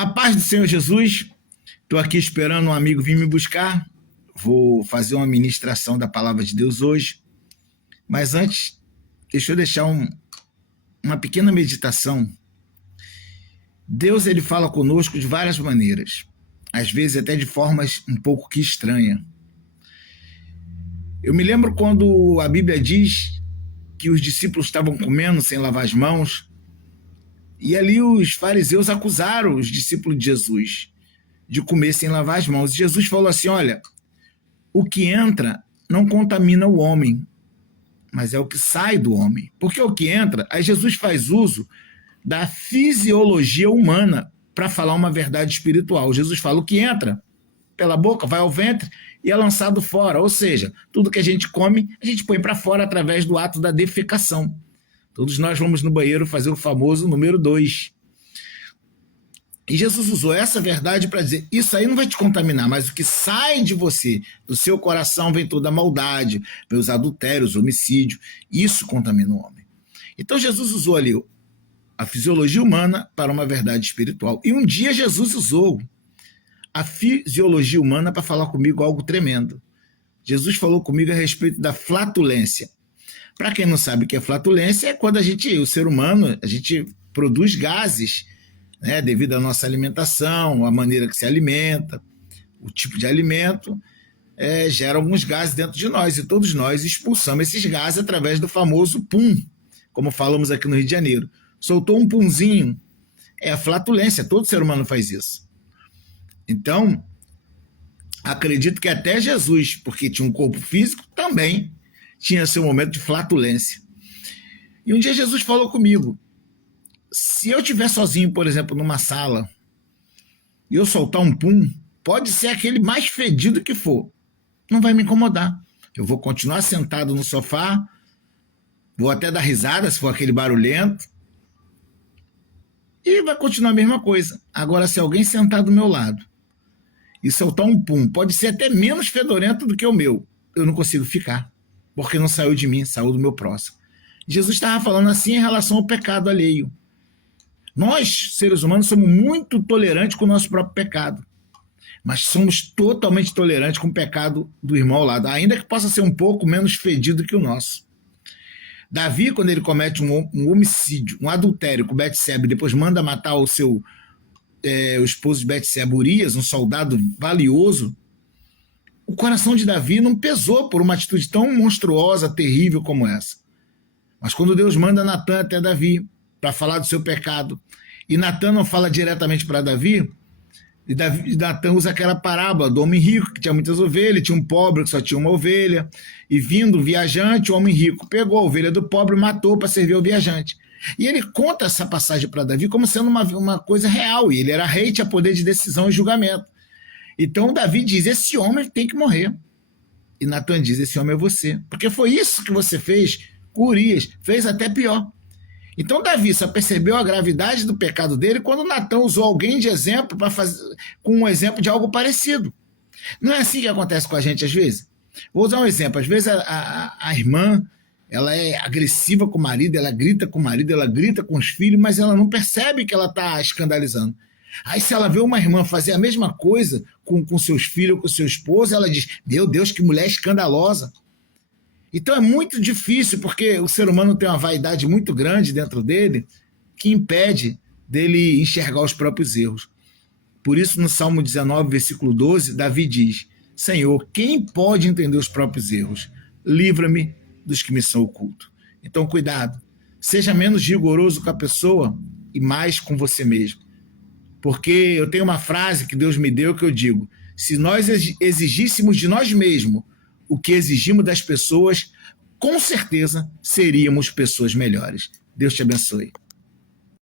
A paz do Senhor Jesus, estou aqui esperando um amigo vir me buscar, vou fazer uma ministração da palavra de Deus hoje, mas antes, deixa eu deixar uma pequena meditação. Deus, ele fala conosco de várias maneiras, às vezes até de formas um pouco que estranhas. Eu me lembro quando a Bíblia diz que os discípulos estavam comendo sem lavar as mãos, e ali os fariseus acusaram os discípulos de Jesus de comer sem lavar as mãos. E Jesus falou assim, olha, o que entra não contamina o homem, mas é o que sai do homem. Porque o que entra, aí Jesus faz uso da fisiologia humana para falar uma verdade espiritual. Jesus fala, o que entra pela boca vai ao ventre e é lançado fora. Ou seja, tudo que a gente come, a gente põe para fora através do ato da defecação. Todos nós vamos no banheiro fazer o famoso número 2. E Jesus usou essa verdade para dizer, isso aí não vai te contaminar, mas o que sai de você, do seu coração, vem toda a maldade, vem os adultérios, homicídio, isso contamina o homem. Então Jesus usou ali a fisiologia humana para uma verdade espiritual. E um dia Jesus usou a fisiologia humana para falar comigo algo tremendo. Jesus falou comigo a respeito da flatulência. Para quem não sabe o que é flatulência, é quando o ser humano, a gente produz gases, né, devido à nossa alimentação, a maneira que se alimenta, o tipo de alimento, gera alguns gases dentro de nós, e todos nós expulsamos esses gases através do famoso pum, como falamos aqui no Rio de Janeiro. Soltou um punzinho, é a flatulência, todo ser humano faz isso. Então, acredito que até Jesus, porque tinha um corpo físico, também tinha seu momento de flatulência. E um dia Jesus falou comigo, se eu estiver sozinho, por exemplo, numa sala, e eu soltar um pum, pode ser aquele mais fedido que for, não vai me incomodar. Eu vou continuar sentado no sofá, vou até dar risada se for aquele barulhento, e vai continuar a mesma coisa. Agora, se alguém sentar do meu lado e soltar um pum, pode ser até menos fedorento do que o meu, eu não consigo ficar, porque não saiu de mim, saiu do meu próximo. Jesus estava falando assim em relação ao pecado alheio. Nós, seres humanos, somos muito tolerantes com o nosso próprio pecado, mas somos totalmente tolerantes com o pecado do irmão ao lado, ainda que possa ser um pouco menos fedido que o nosso. Davi, quando ele comete um homicídio, um adultério com Betseba e depois manda matar o esposo de Betseba, Urias, um soldado valioso, o coração de Davi não pesou por uma atitude tão monstruosa, terrível como essa. Mas quando Deus manda Natã até Davi para falar do seu pecado, e Natã não fala diretamente para Davi, e Natã usa aquela parábola do homem rico que tinha muitas ovelhas, tinha um pobre que só tinha uma ovelha, e vindo o viajante, o homem rico pegou a ovelha do pobre e matou para servir ao viajante. E ele conta essa passagem para Davi como sendo uma coisa real, e ele era rei, tinha poder de decisão e julgamento. Então Davi diz, esse homem tem que morrer. E Natã diz, esse homem é você. Porque foi isso que você fez com Urias, fez até pior. Então Davi só percebeu a gravidade do pecado dele quando Natã usou alguém de exemplo para fazer com um exemplo de algo parecido. Não é assim que acontece com a gente às vezes? Vou usar um exemplo. Às vezes a irmã, ela é agressiva com o marido, ela grita com o marido, ela grita com os filhos, mas ela não percebe que ela está escandalizando. Aí se ela vê uma irmã fazer a mesma coisa com seus filhos, com seu esposo, ela diz, meu Deus, que mulher escandalosa. Então é muito difícil, porque o ser humano tem uma vaidade muito grande dentro dele, que impede dele enxergar os próprios erros. Por isso, no Salmo 19, versículo 12, Davi diz, Senhor, quem pode entender os próprios erros? Livra-me dos que me são ocultos. Então, cuidado, seja menos rigoroso com a pessoa e mais com você mesmo. Porque eu tenho uma frase que Deus me deu que eu digo, se nós exigíssemos de nós mesmos o que exigimos das pessoas, com certeza seríamos pessoas melhores. Deus te abençoe.